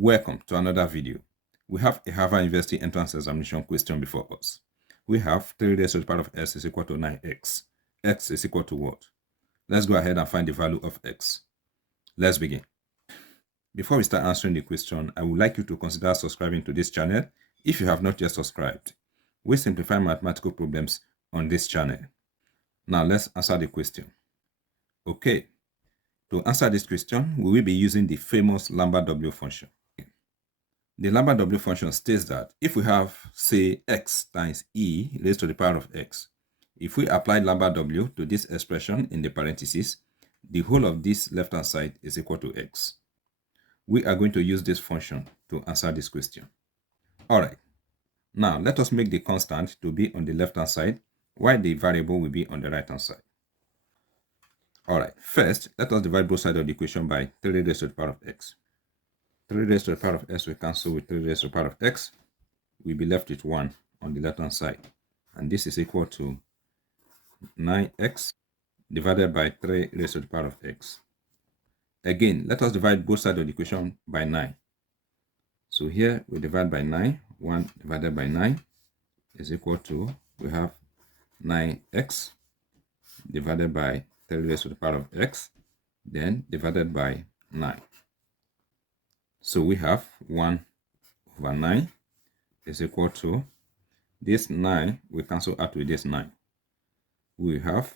Welcome to another video. We have a Harvard University entrance examination question before us. We have 3 raised to the power of s is equal to 9x. X is equal to what? Let's go ahead and find the value of x. Let's begin. Before we start answering the question, I would like you to consider subscribing to this channel if you have not yet subscribed. We simplify mathematical problems on this channel. Now let's answer the question. Okay, to answer this question, we will be using the famous lambda w function. The lambda w function states that if we have, say, x times e raised to the power of x, if we apply lambda w to this expression in the parentheses, the whole of this left-hand side is equal to x. We are going to use this function to answer this question. All right. Now, let us make the constant to be on the left-hand side, while the variable will be on the right-hand side. All right. First, let us divide both sides of the equation by 3 raised to the power of x. 3 raised to the power of x will cancel with 3 raised to the power of x. We'll be left with 1 on the left-hand side. And this is equal to 9x divided by 3 raised to the power of x. Again, let us divide both sides of the equation by 9. So here we divide by 9. 1 divided by 9 is equal to, we have 9x divided by 3 raised to the power of x, then divided by 9. So we have 1 over 9 is equal to, this 9 we cancel out with this 9. We have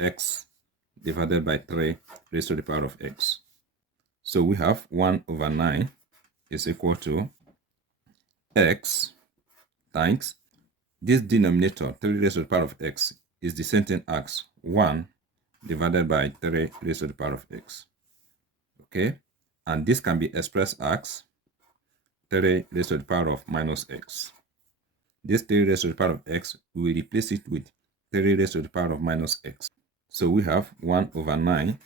x divided by 3 raised to the power of x. So we have 1 over 9 is equal to x times this denominator, 3 raised to the power of x, is the same thing as 1 divided by 3 raised to the power of x. Okay? And this can be expressed as 3 raised to the power of minus x. This 3 raised to the power of x, we will replace it with 3 raised to the power of minus x. So we have 1 over 9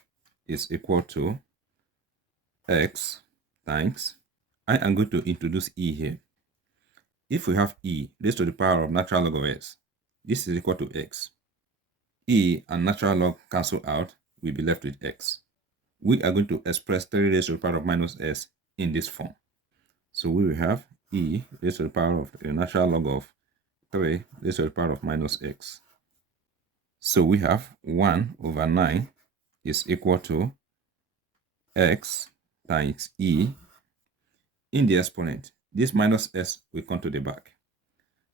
is equal to x times, I am going to introduce e here. If we have e raised to the power of natural log of s, this is equal to x. E and natural log cancel out, we'll be left with x. We are going to express 3 raised to the power of minus s in this form. So we will have e raised to the power of the natural log of 3 raised to the power of minus x. So we have 1 over 9 is equal to x times e. In the exponent, this minus s will come to the back.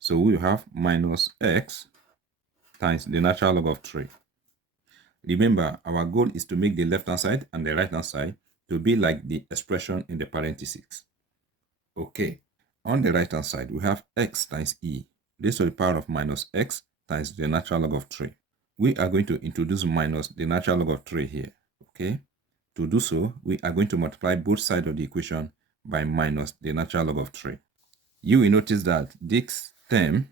So we will have minus x times the natural log of 3. Remember, our goal is to make the left-hand side and the right-hand side to be like the expression in the parentheses. Okay, on the right-hand side, we have x times e raised to the power of minus x times the natural log of 3. We are going to introduce minus the natural log of 3 here. Okay, to do so, we are going to multiply both sides of the equation by minus the natural log of 3. You will notice that this term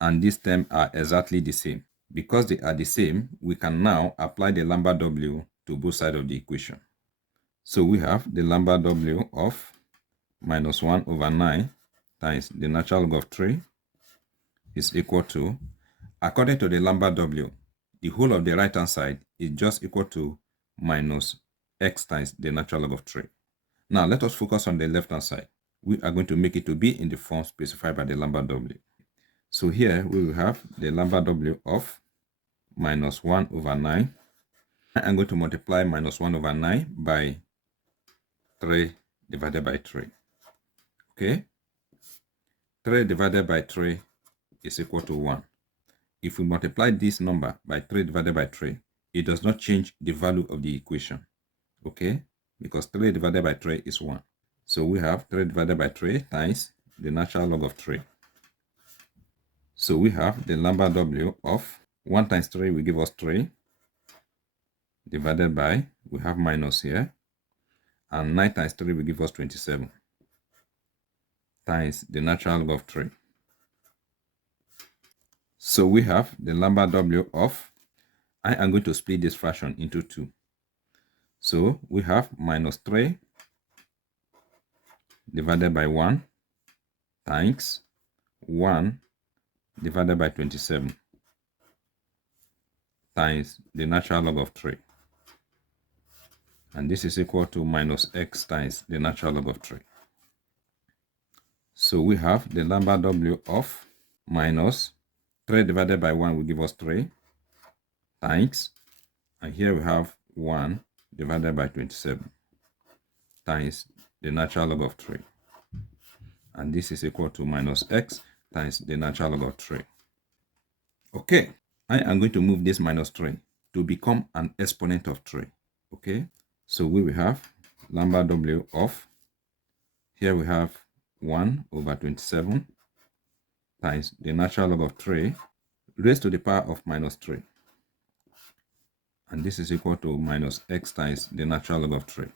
and this term are exactly the same. Because they are the same, we can now apply the lambda w to both sides of the equation. So we have the lambda w of minus 1 over 9 times the natural log of 3 is equal to, according to the lambda w, the whole of the right-hand side is just equal to minus x times the natural log of 3. Now let us focus on the left-hand side. We are going to make it to be in the form specified by the lambda w. So here we will have the lambda w of minus 1 over 9. I'm going to multiply minus 1 over 9 by 3 divided by 3. Okay? 3 divided by 3 is equal to 1. If we multiply this number by 3 divided by 3, it does not change the value of the equation. Okay? Because 3 divided by 3 is 1. So we have 3 divided by 3 times the natural log of 3. So we have the lambda w of 1 times 3 will give us 3, divided by, we have minus here, and 9 times 3 will give us 27, times the natural log of 3. So we have the lambda w of, I am going to split this fraction into 2. So we have minus 3 divided by 1 times 1 divided by 27 times the natural log of 3. And this is equal to minus x times the natural log of 3. So we have the lambda w of minus 3 divided by 1 will give us 3 times, and here we have 1 divided by 27 times the natural log of 3. And this is equal to minus x times the natural log of 3. Okay, I am going to move this minus 3 to become an exponent of 3. Okay, so we will have lambda w of, here we have 1 over 27 times the natural log of 3 raised to the power of minus 3. And this is equal to minus x times the natural log of 3.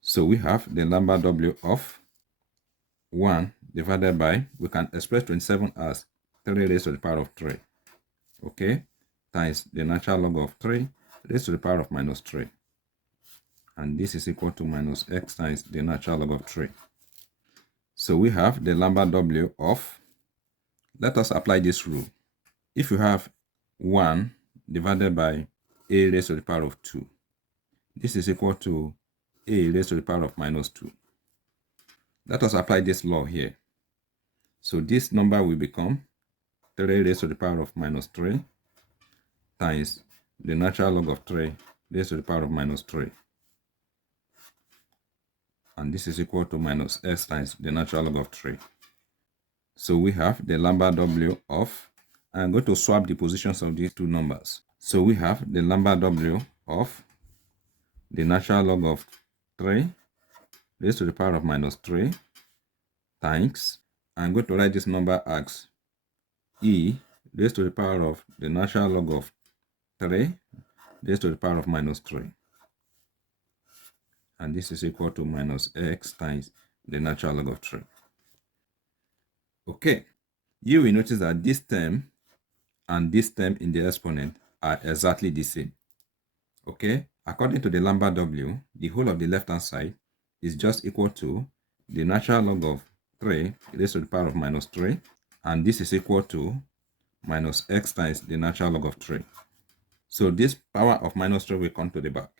So we have the lambda w of 1 divided by, we can express 27 as 3 raised to the power of 3. Okay, times the natural log of 3 raised to the power of minus 3. And this is equal to minus x times the natural log of 3. So we have the lambda w of, let us apply this rule. If you have 1 divided by a raised to the power of 2, this is equal to a raised to the power of minus 2. Let us apply this law here. So this number will become 3 raised to the power of minus 3 times the natural log of 3 raised to the power of minus 3. And this is equal to minus s times the natural log of 3. So we have the lambda w of, I'm going to swap the positions of these two numbers. So we have the lambda w of the natural log of 3 raised to the power of minus 3 times, I'm going to write this number as e raised to the power of the natural log of 3 raised to the power of minus 3. And this is equal to minus x times the natural log of 3. Okay, you will notice that this term and this term in the exponent are exactly the same. Okay, according to the lambda w, the whole of the left hand side is just equal to the natural log of 3 raised to the power of minus 3, and this is equal to minus x times the natural log of 3. So this power of minus 3 will come to the back.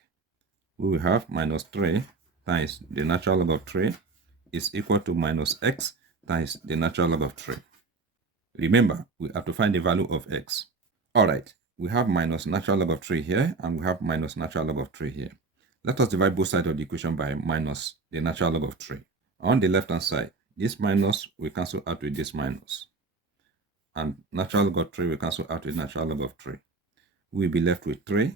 We will have minus 3 times the natural log of 3 is equal to minus x times the natural log of 3. Remember, we have to find the value of x. Alright, we have minus natural log of 3 here, and we have minus natural log of 3 here. Let us divide both sides of the equation by minus the natural log of 3. On the left hand side, this minus will cancel out with this minus, and natural log of 3 will cancel out with natural log of 3. We will be left with 3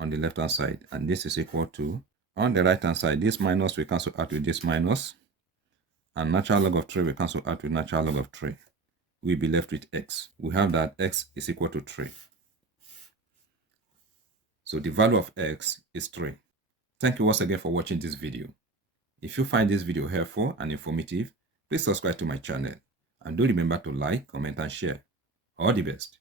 on the left hand side, and this is equal to, on the right hand side, this minus will cancel out with this minus, and natural log of 3 will cancel out with natural log of 3. We'll be left with x. We have that x is equal to 3. So the value of x is 3. Thank you once again for watching this video. If you find this video helpful and informative, please subscribe to my channel. And do remember to like, comment, and share. All the best.